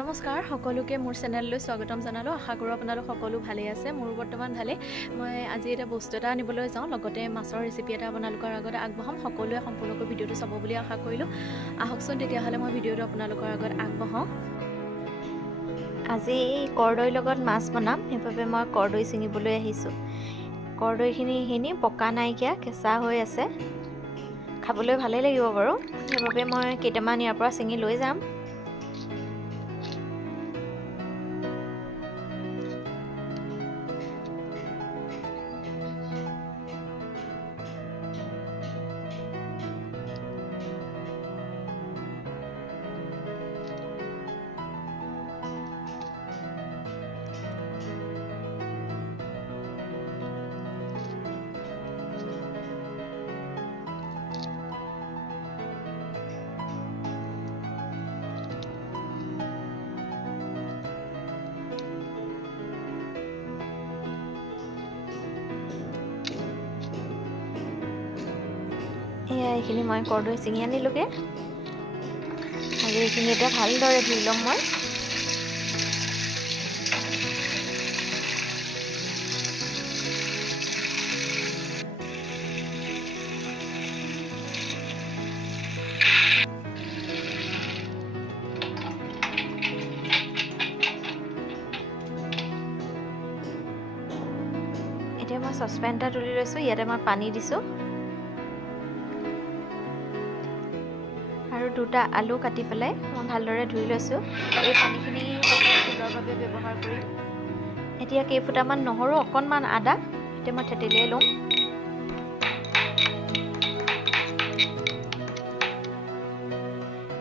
নমস্কাৰ সকলোকে মোৰ চেনেললৈ স্বাগতম জনালো। আশা কৰোঁ আপোনালোক সকলো ভালে আছে। মোৰ বৰ্তমান ভালে। মই আজি এটা বস্তু এটা আনিবলৈ যাওঁ, লগতে মাছৰ ৰেচিপি এটা আপোনালোকৰ আগত আগবঢ়াম। সকলোৱে সম্পূৰ্ণকৈ ভিডিঅ'টো চাব বুলি আশা কৰিলোঁ। আহকচোন তেতিয়াহ'লে মই ভিডিঅ'টো আপোনালোকৰ আগত আগবঢ়াওঁ। আজি কৰ্দৈৰ লগত মাছ বনাম, সেইবাবে মই কৰ্দৈ ছিঙিবলৈ আহিছোঁ। কৰ্দৈখিনি পকা নাইকিয়া, কেঁচা হৈ আছে। খাবলৈ ভালেই লাগিব বাৰু, সেইবাবে মই কেইটামান ইয়াৰ পৰা ছিঙি লৈ যাম। এইখিনি মই কৰ্দৈ ছিঙি আনিলোগে আৰু এইখিনি এতিয়া ভালদৰে ধুই ল'ম মই। এতিয়া মই চচপেন এটা তুলি লৈছোঁ, ইয়াতে মই পানী দিছোঁ আৰু দুটা আলু কাটি পেলাই মই ভালদৰে ধুই লৈছোঁ। এই পানীখিনি ফুলৰ বাবে ব্যৱহাৰ কৰিম। এতিয়া কেইফুটামান নহৰু, অকণমান আদা এতিয়া মই থেতেলিয়াই লওঁ।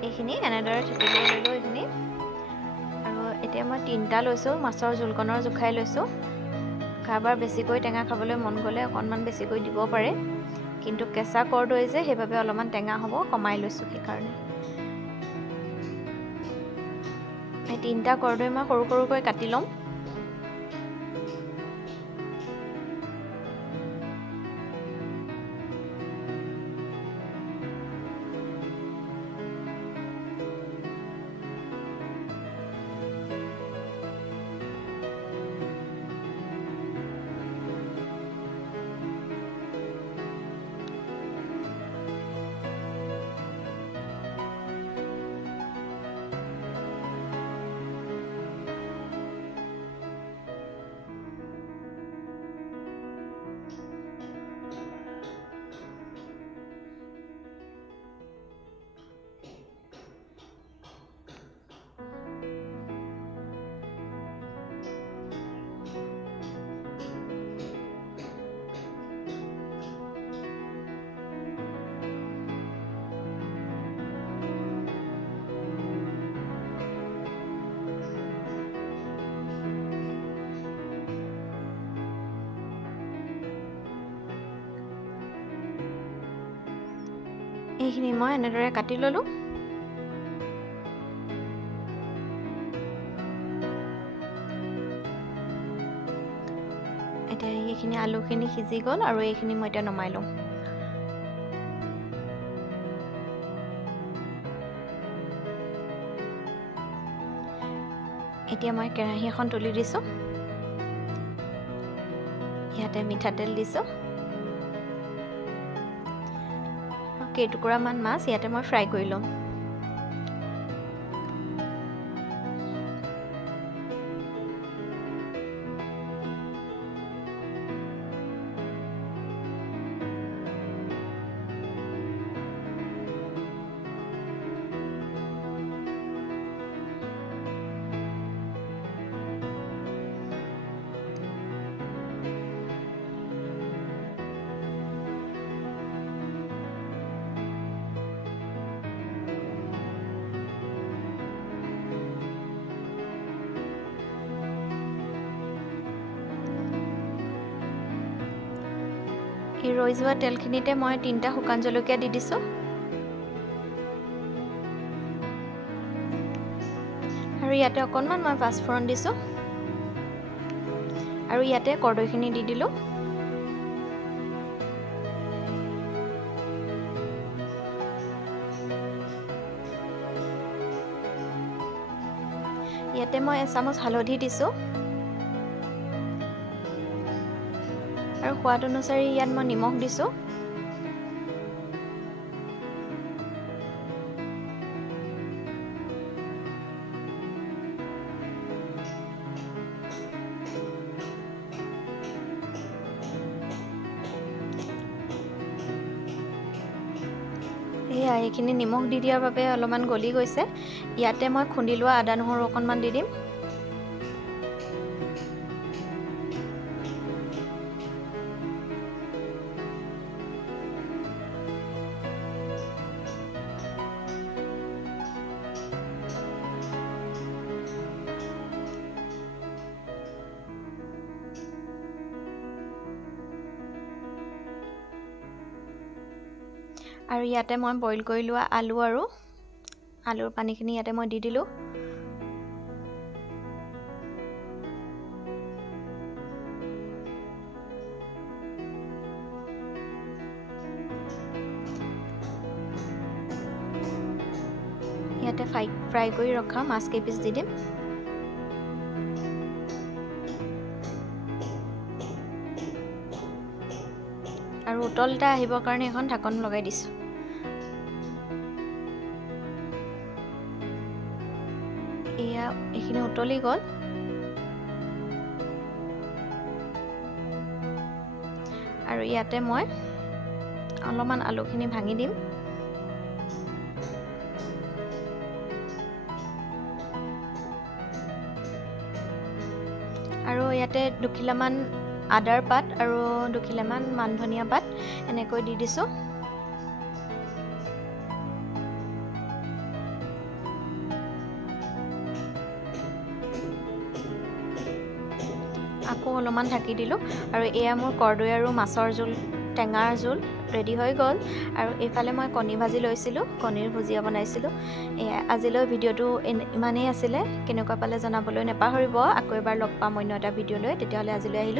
এইখিনি এনেদৰে থেতেলিয়াই ল'লোঁ এইখিনি। আৰু এতিয়া মই 3টা লৈছোঁ, মাছৰ জোলকণৰ জোখাই লৈছোঁ। কাৰোবাৰ বেছিকৈ টেঙা খাবলৈ মন গ'লে অকণমান বেছিকৈ দিব পাৰে, কিন্তু কেঁচা কৰ্দৈ যে সেইবাবে অলপমান টেঙা হ'ব, কমাই লৈছোঁ সেইকাৰণে। এই 3টা কৰ্দৈ মই সৰু সৰুকৈ কাটি ল'ম। এইখিনি মই এনেদৰে কাটি ল'লোঁ। এতিয়া এইখিনি আলুখিনি সিজি গ'ল আৰু এইখিনি মই এতিয়া নমাই লওঁ। এতিয়া মই কেৰাহী এখন তুলি দিছোঁ। ইয়াতে মিঠাতেল দিছোঁ। কেইটুকুৰামান মাছ ইয়াতে মই ফ্ৰাই কৰি ল'ম। এই ৰৈ যোৱা তেলখিনিতে মই 3টা শুকান জলকীয়া দি দিছোঁ আৰু ইয়াতে অকণমান মই পাঁচফোৰণ দিছোঁ আৰু ইয়াতে কৰ্দৈখিনি দি দিলোঁ। ইয়াতে মই এচামুচ হালধি দিছোঁ আৰু সোৱাদ অনুসৰি ইয়াত মই নিমখ দিছোঁ। এইখিনি নিমখ দি দিয়াৰ বাবে অলপমান গলি গৈছে। ইয়াতে মই খুন্দি লোৱা আদা নহৰু অকণমান দি দিম। আৰু ইয়াতে মই বইল কৰি লোৱা আলু আৰু আলুৰ পানীখিনি ইয়াতে মই দি দিলোঁ। ইয়াতে ফ্ৰাই কৰি ৰখা মাছ কেইপিচ দি দিম। আৰু উতল এটা আহিবৰ কাৰণে এখন ঢাকন লগাই দিছোঁ। এইখিনি উতলি গ'ল। আৰু ইয়াতে মই অলপমান আলুখিনি ভাঙি দিম। আৰু ইয়াতে দুখিলামান আদাৰ পাত আৰু দুখিলামান মান ধনিয়া পাত এনেকৈ দি দিছোঁ। আকৌ অলপমান ঢাকি দিলোঁ। আৰু এয়া মোৰ কৰ্দৈ আৰু মাছৰ জোল, টেঙাৰ জোল ৰেডি হৈ গ'ল। আৰু এইফালে মই কণী ভাজি লৈছিলোঁ, কণীৰ ভুজিয়া বনাইছিলোঁ। আজিলৈ ভিডিঅ'টো ইমানেই আছিলে। কেনেকুৱা পালে জনাবলৈ নাপাহৰিব। আকৌ এবাৰ লগ পাম অন্য এটা ভিডিঅ' লৈ। তেতিয়াহ'লে আজিলৈ আহিলোঁ।